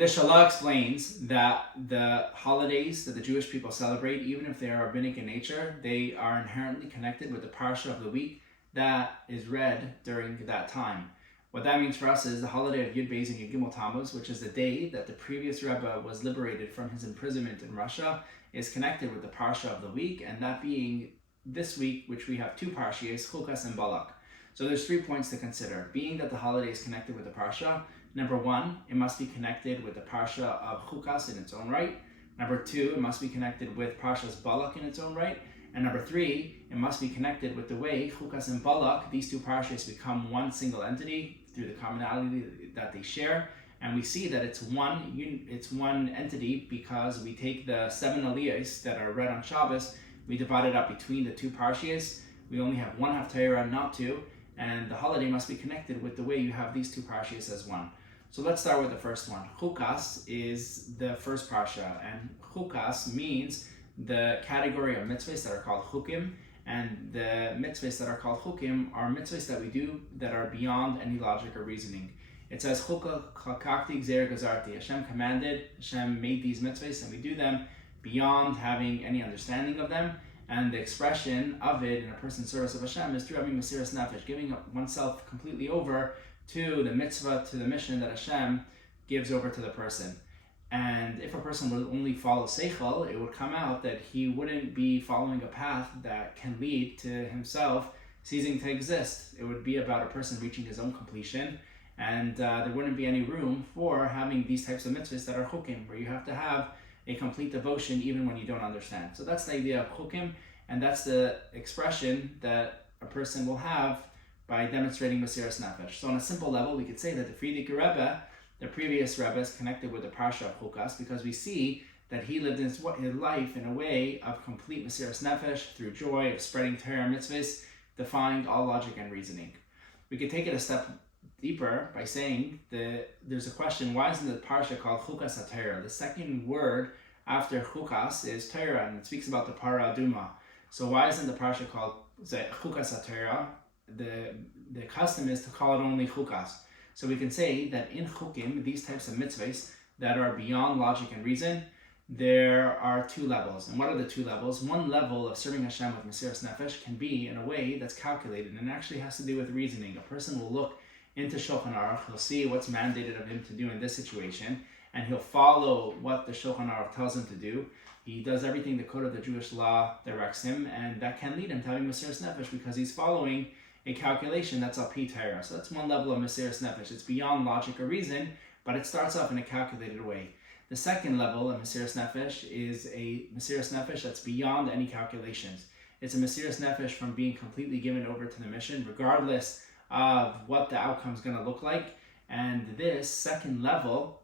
The Shalah explains that the holidays that the Jewish people celebrate, even if they are rabbinic in nature, they are inherently connected with the parsha of the week that is read during that time. What that means for us is the holiday of Yud Beis and Yud Gimel Tammuz, which is the day that the previous Rebbe was liberated from his imprisonment in Russia, is connected with the parsha of the week, and that being this week, which we have two parshas, Chukas and Balak. So there's 3 points to consider. Being that the holiday is connected with the parsha, number one, it must be connected with the parsha of Chukas in its own right. Number two, it must be connected with Parshas Balak in its own right. And number three, it must be connected with the way Chukas and Balak, these two parshas, become one single entity through the commonality that they share. And we see that it's one entity because we take the 7 aliyahs that are read on Shabbos, we divide it up between the two parshas. We only have one haftarah, not two, and the holiday must be connected with the way you have these two parshas as one. So let's start with the first one. Chukas is the first parsha, and Chukas means the category of mitzvahs that are called chukim, and the mitzvahs that are called chukim are mitzvahs that we do that are beyond any logic or reasoning. It says, Chukah kakakti gzer gazarti. Hashem commanded, Hashem made these mitzvahs, and we do them beyond having any understanding of them. And the expression of it in a person's service of Hashem is through having mesiras nefesh, giving oneself completely over to the mitzvah, to the mission that Hashem gives over to the person. And if a person would only follow seichel, it would come out that he wouldn't be following a path that can lead to himself ceasing to exist. It would be about a person reaching his own completion, and there wouldn't be any room for having these types of mitzvahs that are chukim, where you have to have a complete devotion even when you don't understand. So that's the idea of chukim, and that's the expression that a person will have by demonstrating mesiras nefesh. So on a simple level, we could say that the Frierdiker Rebbe, the previous Rebbe, is connected with the parsha of Chukas because we see that he lived his life in a way of complete mesiras nefesh through joy of spreading Torah mitzvahs, defying all logic and reasoning. We could take it a step deeper by saying that there's a question: why isn't the parsha called Chukas HaTorah? The second word after Chukas is Torah, and it speaks about the Para Aduma. So why isn't the parsha called Chukas HaTorah? The custom is to call it only Chukas. So we can say that in Chukim, these types of mitzvahs that are beyond logic and reason, there are two levels. And what are the two levels? One level of serving Hashem with mesiras nefesh can be in a way that's calculated and actually has to do with reasoning. A person will look into Shulchan Aruch, he'll see what's mandated of him to do in this situation, and he'll follow what the Shulchan Aruch tells him to do. He does everything the code of the Jewish law directs him, and that can lead him to having mesiras nefesh because he's following a calculation that's al pi Torah. So that's one level of mesiras nefesh. It's beyond logic or reason, but it starts off in a calculated way. The second level of mesiras nefesh is a mesiras nefesh that's beyond any calculations. It's a mesiras nefesh from being completely given over to the mission, regardless of what the outcome is going to look like. And this second level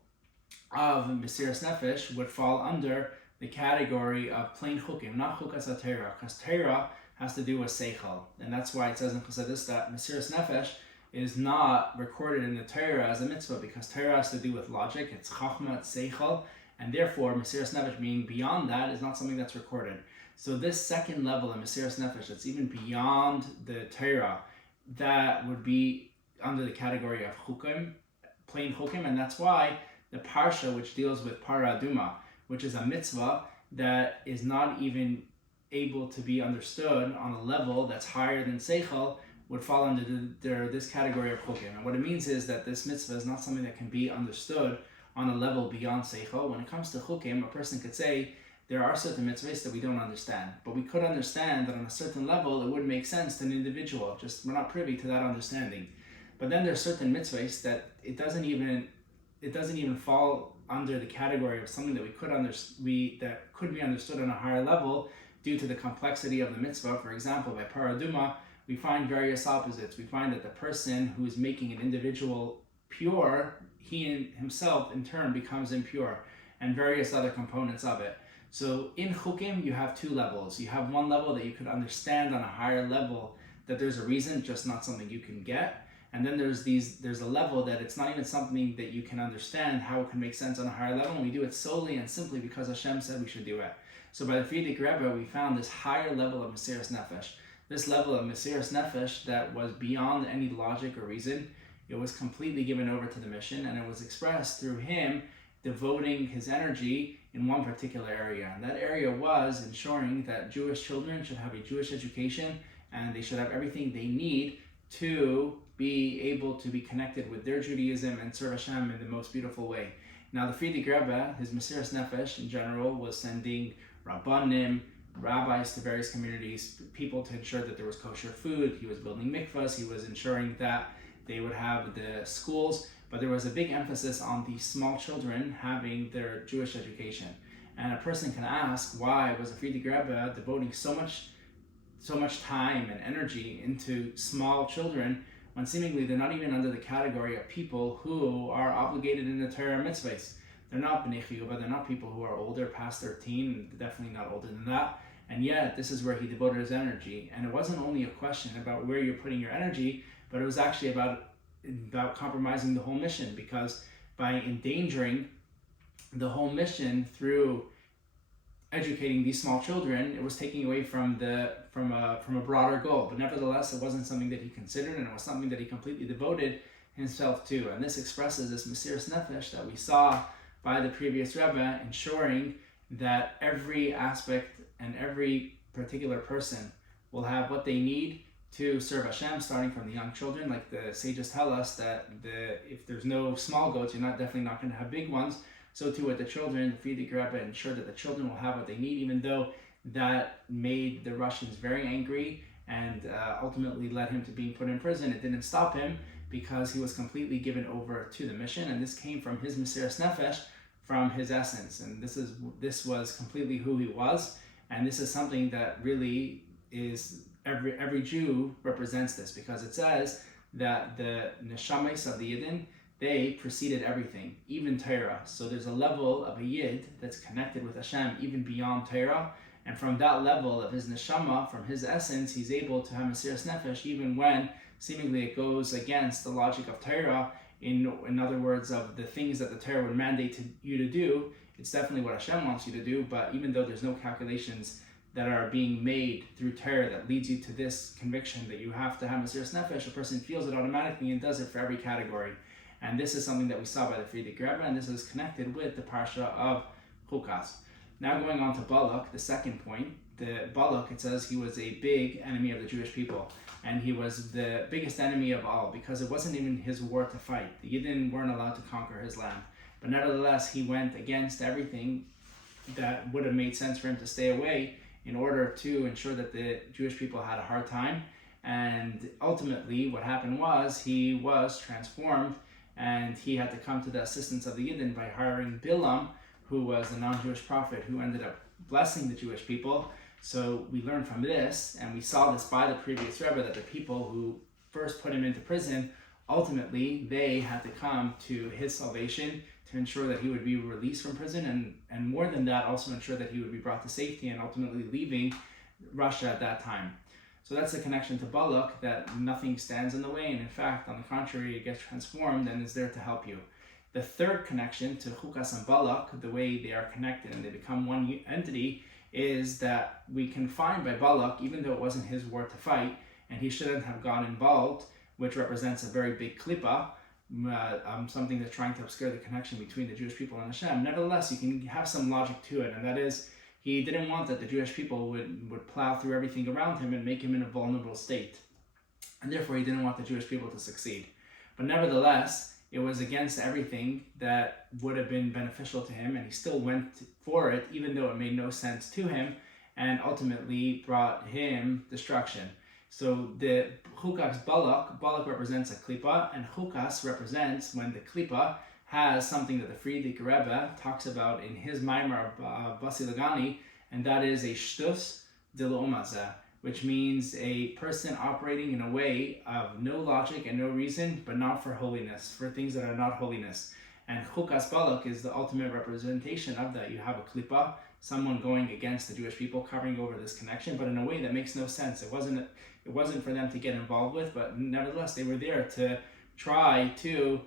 of mesiras nefesh would fall under the category of plain chukim, not chukas HaTorah, because Torah has to do with seichel, and that's why it says in Chassidus that mesiras nefesh is not recorded in the Torah as a mitzvah, because Torah has to do with logic, it's chachma, it's seichel, and therefore mesiras nefesh being beyond that is not something that's recorded. So this second level of mesiras nefesh, that's even beyond the Torah, that would be under the category of chukim, plain chukim, and that's why the parsha, which deals with Para Aduma, which is a mitzvah that is not even able to be understood on a level that's higher than seichel, would fall under this category of chukim. And what it means is that this mitzvah is not something that can be understood on a level beyond seichel. When it comes to chukim, a person could say there are certain mitzvahs that we don't understand, but we could understand that on a certain level it would make sense to an individual. Just we're not privy to that understanding. But then there's certain mitzvahs that it doesn't even fall under the category of something that that could be understood on a higher level due to the complexity of the mitzvah. For example, by Para Aduma, we find various opposites. We find that the person who is making an individual pure, he himself in turn becomes impure, and various other components of it. So in Chukim, you have two levels. You have one level that you could understand on a higher level, that there's a reason, just not something you can get. And then there's a level that it's not even something that you can understand how it can make sense on a higher level, and we do it solely and simply because Hashem said we should do it. So by the Frierdiker Rebbe, we found this higher level of mesiras nefesh. This level of mesiras nefesh that was beyond any logic or reason. It was completely given over to the mission, and it was expressed through him devoting his energy in one particular area. And that area was ensuring that Jewish children should have a Jewish education and they should have everything they need to be able to be connected with their Judaism and serve Hashem in the most beautiful way. Now the Frierdiker Rebbe, his Mesiras Nefesh in general, was sending Rabbanim, rabbis to various communities, people to ensure that there was kosher food. He was building mikvahs. He was ensuring that they would have the schools. But there was a big emphasis on the small children having their Jewish education. And a person can ask, why was the Frierdiker Rebbe devoting so much time and energy into small children when seemingly they're not even under the category of people who are obligated in the Torah mitzvahs? They're not b'nei chiyuva, they're not people who are older, past 13, definitely not older than that. And yet, this is where he devoted his energy. And it wasn't only a question about where you're putting your energy, but it was actually about compromising the whole mission, because by endangering the whole mission through educating these small children, it was taking away from a broader goal. But nevertheless, it wasn't something that he considered, and it was something that he completely devoted himself to. And this expresses this Mesiras Nefesh that we saw by the previous Rebbe, ensuring that every aspect and every particular person will have what they need to serve Hashem, starting from the young children. Like the sages tell us that if there's no small goats, you're definitely not going to have big ones. So too with the children, the Frierdiker Rebbe ensured that the children will have what they need, even though that made the Russians very angry and ultimately led him to being put in prison. It didn't stop him because he was completely given over to the mission, and this came from his Mesiras Nefesh, from his essence. And this was completely who he was, and this is something that really is every Jew represents this, because it says that the neshamas of the Yidden, they preceded everything, even Torah. So there's a level of a Yid that's connected with Hashem even beyond Torah, and from that level of his neshama, from his essence, he's able to have Mesiras Nefesh even when seemingly it goes against the logic of Torah. In other words, of the things that the Torah would mandate you to do, it's definitely what Hashem wants you to do, but even though there's no calculations that are being made through Torah that leads you to this conviction that you have to have Mesiras Nefesh, a person feels it automatically and does it for every category. And this is something that we saw by the Frierdiker Rebbe, and this is connected with the parsha of Chukas. Now going on to Balak, the second point. The Balak, it says he was a big enemy of the Jewish people, and he was the biggest enemy of all, because it wasn't even his war to fight. The Yidden weren't allowed to conquer his land, but nevertheless he went against everything that would have made sense for him to stay away in order to ensure that the Jewish people had a hard time. And ultimately what happened was he was transformed, and he had to come to the assistance of the Yidden by hiring Bilam, who was a non-Jewish prophet who ended up blessing the Jewish people. So we learned from this, and we saw this by the previous Rebbe, that the people who first put him into prison, ultimately they had to come to his salvation to ensure that he would be released from prison, and more than that, also ensure that he would be brought to safety and ultimately leaving Russia at that time. So that's the connection to Balak, that nothing stands in the way, and in fact, on the contrary, it gets transformed and is there to help you. The third connection to Chukas and Balak, the way they are connected and they become one entity, is that we can find by Balak, even though it wasn't his war to fight, and he shouldn't have gone involved, which represents a very big klippa, something that's trying to obscure the connection between the Jewish people and Hashem. Nevertheless, you can have some logic to it, and that is, he didn't want that the Jewish people would plow through everything around him and make him in a vulnerable state. And therefore, he didn't want the Jewish people to succeed. But nevertheless, it was against everything that would have been beneficial to him, and he still went for it, even though it made no sense to him, and ultimately brought him destruction. So the Chukas Balak represents a klippa, and Chukas represents when the klippa has something that the Frierdiker Rebbe talks about in his Maimar of Basi Lagani, and that is a shtus de l'omazeh, which means a person operating in a way of no logic and no reason, but not for holiness, for things that are not holiness. And Chukas Balak is the ultimate representation of that. You have a klippa, someone going against the Jewish people, covering over this connection, but in a way that makes no sense. It wasn't for them to get involved with, but nevertheless, they were there to try to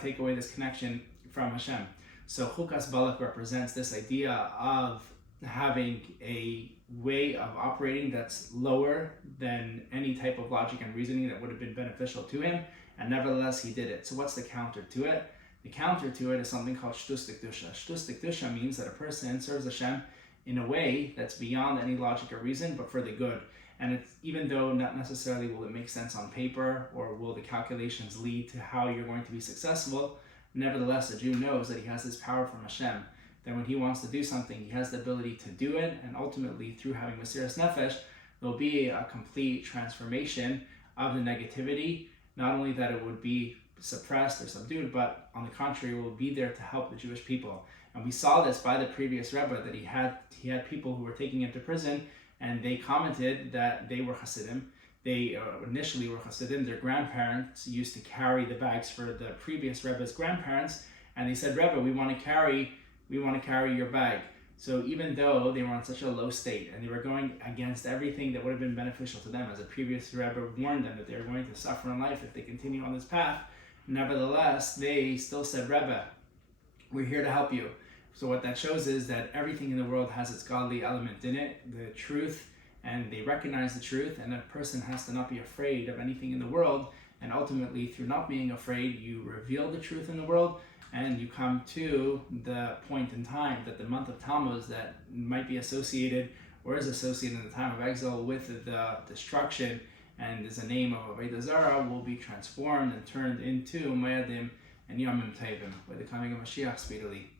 take away this connection from Hashem. So Chukas Balak represents this idea of having a way of operating that's lower than any type of logic and reasoning that would have been beneficial to him, and nevertheless he did it. So what's the counter to it? The counter to it is something called shtus dikdusha. Shtus dikdusha means that a person serves Hashem in a way that's beyond any logic or reason, but for the good. And it's, even though not necessarily will it make sense on paper, or will the calculations lead to how you're going to be successful, nevertheless, a Jew knows that he has this power from Hashem, that when he wants to do something, he has the ability to do it, and ultimately, through having Mesiras Nefesh, there'll be a complete transformation of the negativity. Not only that it would be suppressed or subdued, but on the contrary, it will be there to help the Jewish people. And we saw this by the previous Rebbe, that he had people who were taking him to prison, and they commented that they were Hasidim. They initially were Hasidim. Their grandparents used to carry the bags for the previous Rebbe's grandparents, and they said, Rebbe, we want to carry your bag. So even though they were on such a low state, and they were going against everything that would have been beneficial to them, as a previous Rebbe warned them that they were going to suffer in life if they continue on this path, nevertheless, they still said, Rebbe, we're here to help you. So what that shows is that everything in the world has its godly element in it, the truth, and they recognize the truth, and a person has to not be afraid of anything in the world, and ultimately, through not being afraid, you reveal the truth in the world, and you come to the point in time that the month of Tammuz that might be associated, or is associated in the time of exile, with the destruction, and is a name of Avodah Zarah, will be transformed and turned into Moedim and Yomim Tovim, by the coming of Mashiach speedily.